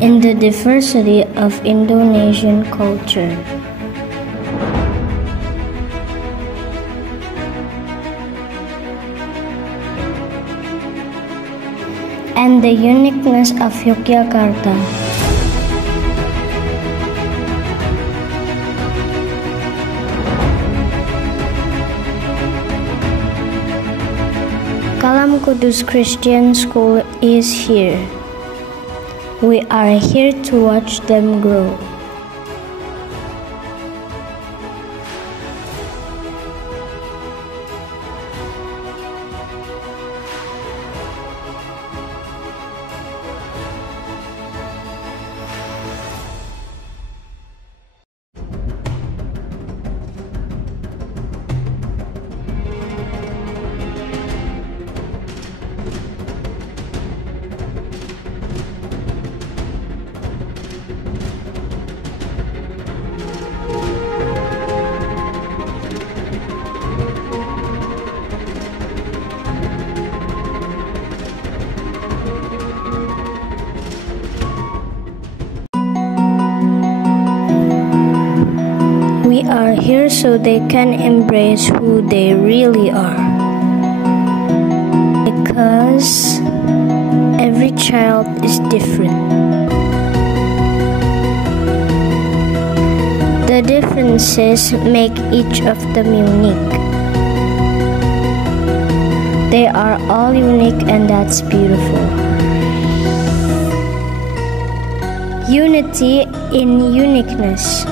in the diversity of Indonesian culture. And the uniqueness of Yogyakarta. Kalam Kudus Christian School is here. We are here to watch them grow. We are here so they can embrace who they really are. Because every child is different. The differences make each of them unique. They are all unique, and that's beautiful. Unity in uniqueness.